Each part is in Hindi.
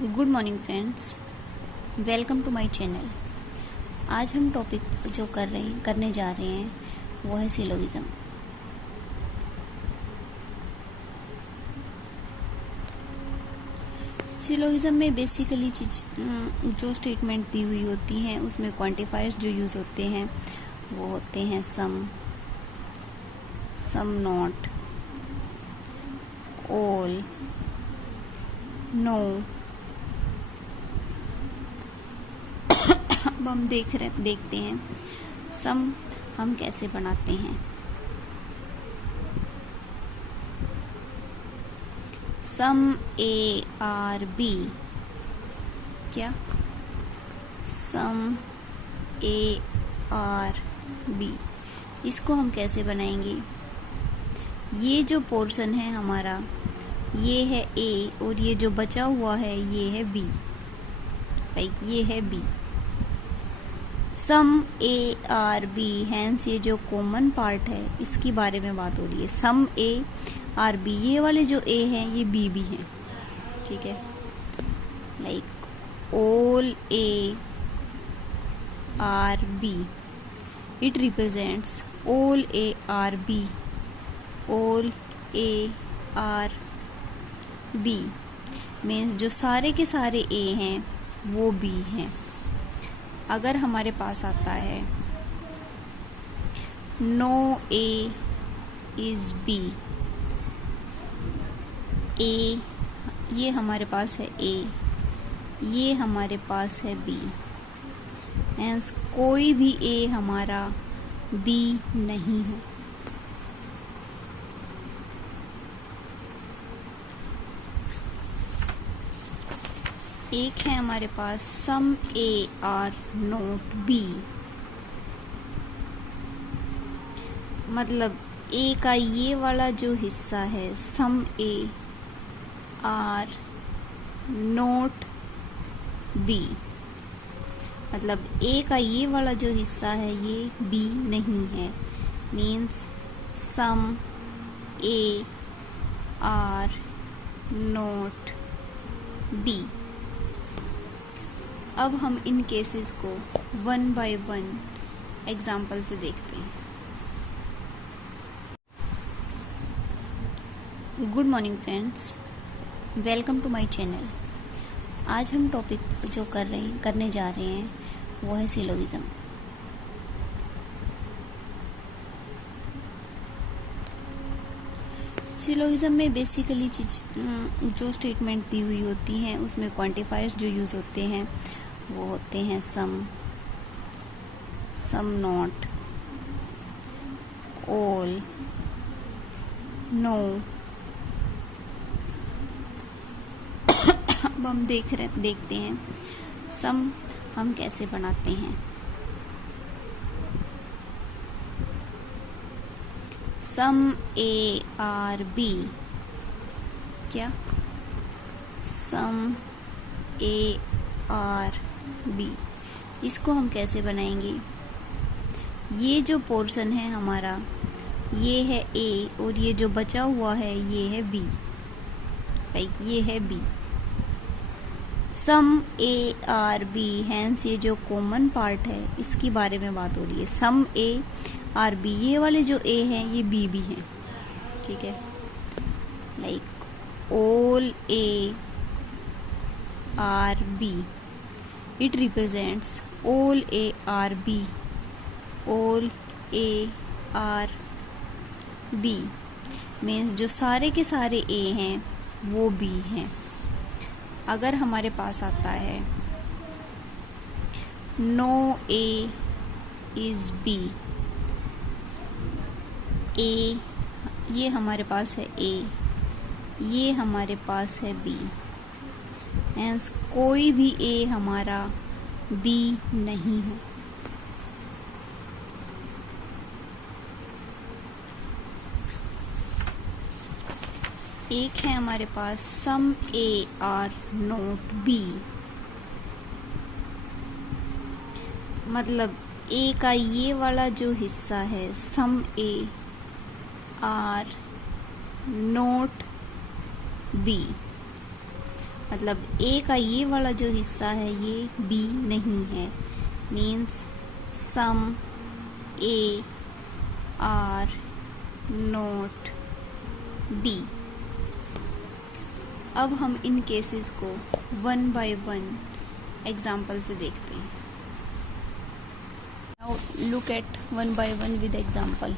Good morning friends, welcome to my channel. आज हम टॉपिक जो करने जा रहे हैं वो है सिलोगिज्म। सिलोगिज्म में बेसिकली चीज जो स्टेटमेंट दी हुई होती हैं उसमें क्वांटिफायर्स जो यूज़ होते हैं वो होते हैं सम नॉट, ऑल, नो। अब हम देखते हैं सम हम कैसे बनाते हैं। सम ए आर बी, क्या सम ए आर बी, इसको हम कैसे बनाएंगे। ये जो पोर्शन है हमारा ये है ए और ये जो बचा हुआ है ये है बी, लाइक ये है B. Some A are B, hence ये जो कॉमन पार्ट है इसकी बारे में बात हो रही है। सम ए आर बी, ये वाले जो ए हैं ये बी भी हैं, ठीक है। Like all A are B, it represents all A are B, all A are B means जो सारे के सारे ए हैं वो बी हैं। अगर हमारे पास आता है नो ए इज बी, ए ये हमारे पास है ए, ये हमारे पास है बी, हैंस कोई भी ए हमारा बी नहीं है। एक है हमारे पास सम ए आर नॉट बी, मतलब ए का ये वाला जो हिस्सा है सम ए आर नॉट बी, मतलब ए का ये वाला जो हिस्सा है ये बी नहीं है, means some A are not B. अब हम इन केसेस को वन बाय वन एग्जाम्पल से देखते हैं। Good morning friends, welcome to my channel. आज हम टॉपिक जो करने जा रहे हैं वो है सिलोगिज्म। सिलोगिज्म में बेसिकली चीज जो स्टेटमेंट दी हुई होती हैं उसमें क्वांटिफायर्स जो यूज़ होते हैं वो होते हैं सम नॉट, ऑल, नो। अब हम देखते हैं सम हम कैसे बनाते हैं। सम ए आर बी, क्या सम ए आर बी, इसको हम कैसे बनाएंगे। ये जो पोर्शन है हमारा ये है ए और ये जो बचा हुआ है ये है बी, लाइक ये है B. Some A are B, hence ये जो कॉमन पार्ट है इसकी बारे में बात हो रही है। सम ए आर बी, ये वाले जो ए हैं ये बी भी हैं, ठीक है। Like all A are B, it represents all A are B, all A are B means जो सारे के सारे ए हैं वो बी हैं। अगर हमारे पास आता है नो ए इज बी, ए ये हमारे पास है ए, ये हमारे पास है बी, हैंस कोई भी ए हमारा बी नहीं है। एक है हमारे पास सम ए आर नॉट बी, मतलब ए का ये वाला जो हिस्सा है सम ए आर नॉट बी, मतलब ए का ये वाला जो हिस्सा है ये बी नहीं है, means some A are not B. अब हम इन केसेस को वन बाय वन एग्जाम्पल से देखते हैं। Now look at one by one with example.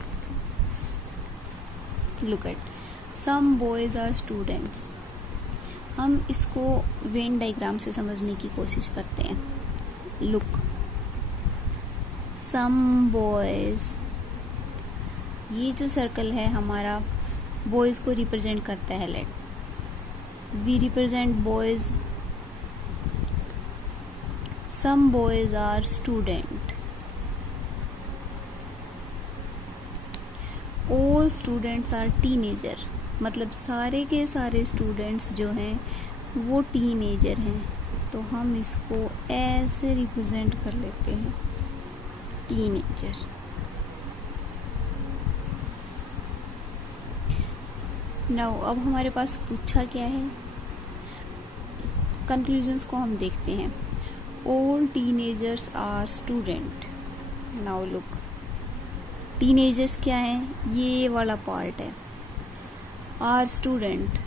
Look at some boys are students. हम इसको वेन डायग्राम से समझने की कोशिश करते हैं। लुक, सम बॉयज, ये जो सर्कल है हमारा बॉयज को रिप्रेजेंट करता है। Let we represent boys, some boys are student, all students are teenager, मतलब सारे के सारे स्टूडेंट्स जो हैं वो टीनेजर हैं, तो हम इसको ऐसे रिप्रेजेंट कर लेते हैं, टीनेजर। नाउ अब हमारे पास पूछा क्या है, कंक्लूजन्स को हम देखते हैं। All teenagers are student. Now look, teenagers क्या है, ये वाला पार्ट है। आर स्टूडेंट,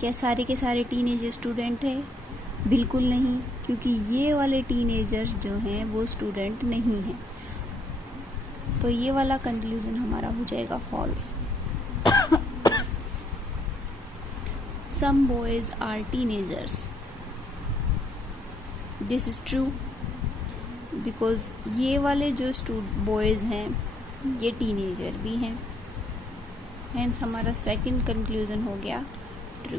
क्या सारे के सारे टीनेजर स्टूडेंट है? बिल्कुल नहीं, क्योंकि ये वाले टीनेजर्स जो हैं वो स्टूडेंट नहीं हैं, तो ये वाला कंक्लूजन हमारा हो जाएगा false. Some boys are teenagers, this is true, because ये वाले जो बॉयज हैं ये टीनेजर भी हैं, हेंस हमारा सेकंड कंक्लूजन हो गया ट्रू।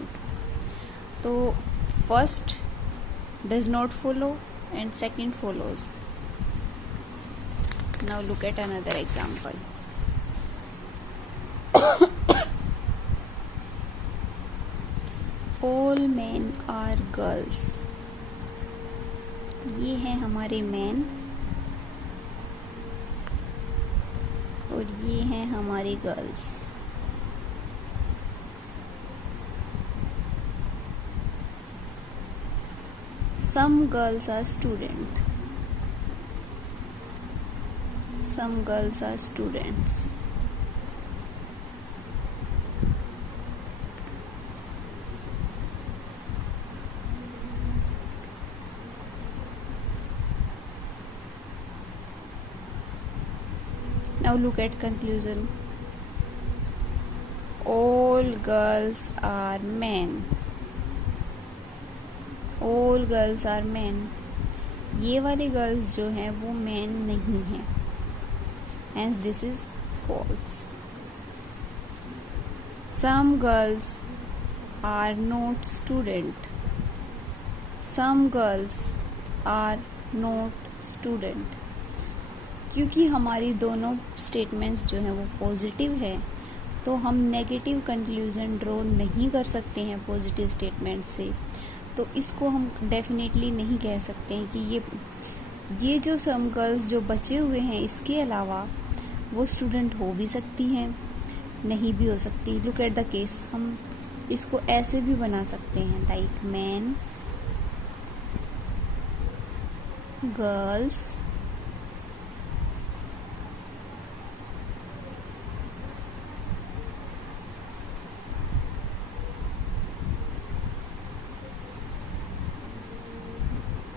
तो first does not follow and second follows. Now look at another example. All man are girls, ये हैं हमारे मैन और ये हैं हमारी girls. Some girls are student. Some girls are students. Now look at conclusion. All girls are men. All girls are men. ये वाले गर्ल्स जो हैं वो मैन नहीं हैं, hence this is false. Some girls are not student. Some girls are not student. क्योंकि हमारी दोनों स्टेटमेंट्स जो हैं वो पॉजिटिव है, तो हम नेगेटिव कंक्लूजन ड्रॉ नहीं कर सकते हैं पॉजिटिव स्टेटमेंट से, तो इसको हम डेफिनेटली नहीं कह सकते हैं कि ये जो सम गर्ल्स जो बचे हुए हैं इसके अलावा वो स्टूडेंट हो भी सकती हैं, नहीं भी हो सकती। लुक एट द केस, हम इसको ऐसे भी बना सकते हैं, लाइक मैन, गर्ल्स,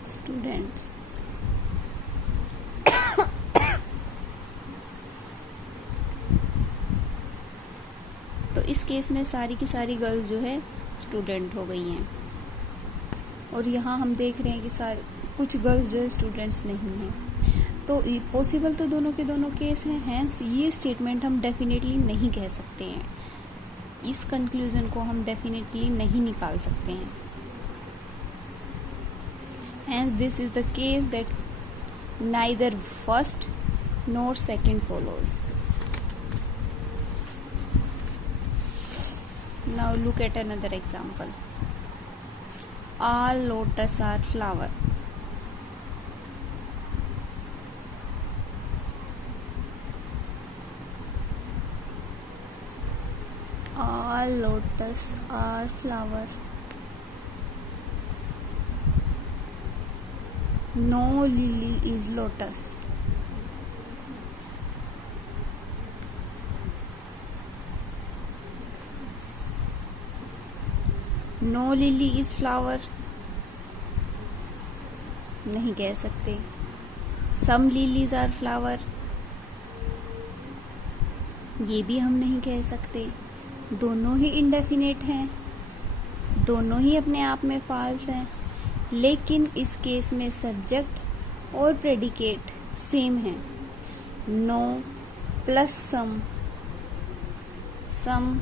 स्टूडेंट्स। तो इस केस में सारी की सारी गर्ल्स जो है स्टूडेंट हो गई हैं, और यहाँ हम देख रहे हैं कि कुछ गर्ल्स जो है स्टूडेंट्स नहीं हैं, तो पॉसिबल तो दोनों के दोनों केस हैं, हैंस ये स्टेटमेंट हम डेफिनेटली नहीं कह सकते हैं, इस कंक्लूजन को हम डेफिनेटली नहीं निकाल सकते हैं। Hence this is the case that neither first nor second follows. Now look at another example. All lotus are flower. All lotus are flower. No lily is lotus. No lily is flower. नहीं कह सकते. Some lilies are flower. ये भी हम नहीं कह सकते. दोनों ही इंडेफिनेट हैं, दोनों ही अपने आप में फॉल्स हैं, लेकिन इस केस में सब्जेक्ट और प्रेडिकेट सेम है. No plus some, some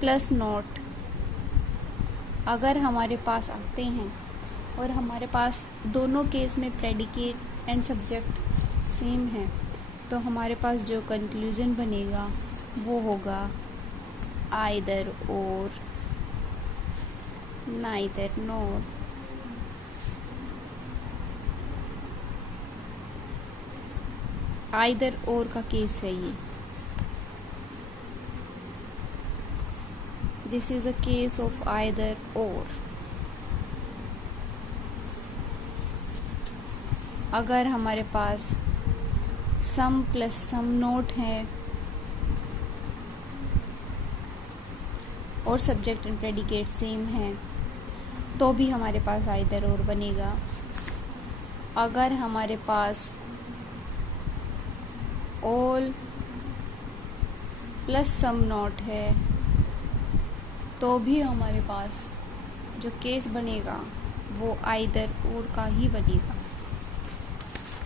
plus not अगर हमारे पास आते हैं और हमारे पास दोनों केस में प्रेडिकेट एंड सब्जेक्ट सेम है, तो हमारे पास जो कंक्लूजन बनेगा वो होगा आइदर और, नाइदर नोर. आइदर और का केस है ये. This is a case of either और. अगर हमारे पास सम प्लस सम नोट है और सब्जेक्ट एंड प्रेडिकेट सेम है, तो भी हमारे पास आइदर और बनेगा. अगर हमारे पास ऑल प्लस सम नॉट है, तो भी हमारे पास जो केस बनेगा वो आइदर और का ही बनेगा.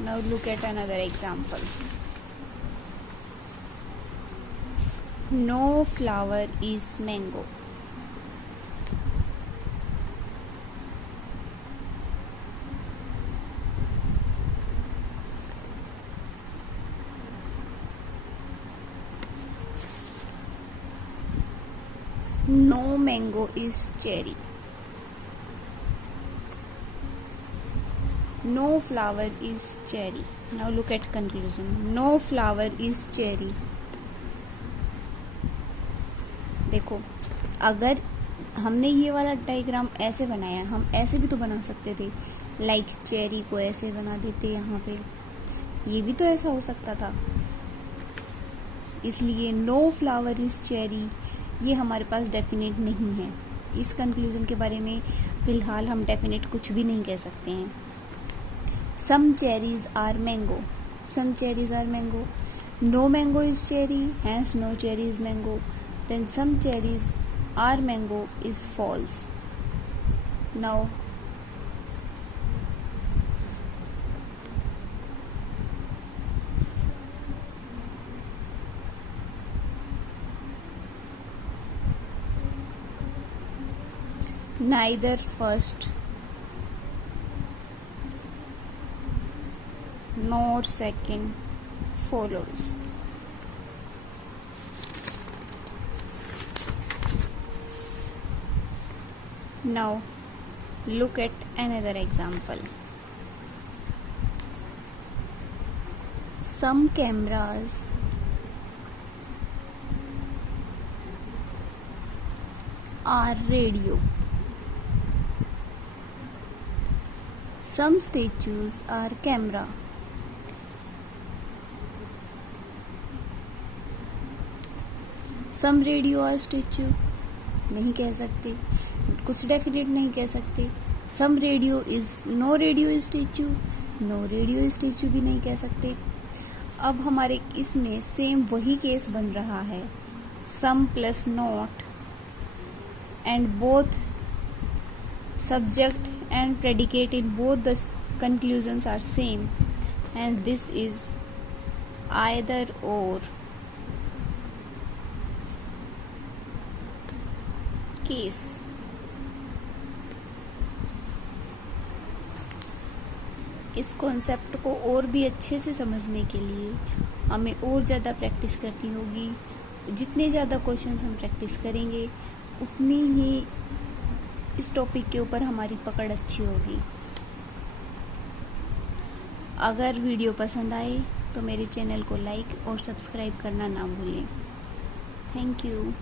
Now look at another example. No flower is mango. No mango is cherry. No flower is cherry. Now look at conclusion. No flower is cherry. देखो, अगर हमने ये वाला डायग्राम ऐसे बनाया, हम ऐसे भी तो बना सकते थे. लाइक चेरी को ऐसे बना देते यहाँ पे, ये भी तो ऐसा हो सकता था. इसलिए नो फ्लावर इज चेरी ये हमारे पास डेफिनेट नहीं है. इस कंक्लूजन के बारे में फिलहाल हम डेफिनेट कुछ भी नहीं कह सकते हैं. Some cherries are mango. Some cherries are mango. No mango is cherry, hence no cherry is mango. Then some cherries are mango is false. Now neither first nor second follows. Now look at another example. Some cameras are radio. Some statues are camera. Some radio are statue. नहीं कह सकते, कुछ डेफिनेट नहीं कह सकते. Some radio is, no radio is statue. No radio is statue भी नहीं कह सकते. अब हमारे इसमें सेम वही केस बन रहा है. Some plus not and both subject and predicate in both the conclusions are same, and this is either or case. इस कॉन्सेप्ट को और भी अच्छे से समझने के लिए हमें और ज़्यादा प्रैक्टिस करनी होगी. जितने ज़्यादा क्वेश्चंस हम प्रैक्टिस करेंगे उतनी ही इस टॉपिक के ऊपर हमारी पकड़ अच्छी होगी. अगर वीडियो पसंद आए तो मेरे चैनल को लाइक और सब्सक्राइब करना ना भूलें. Thank you.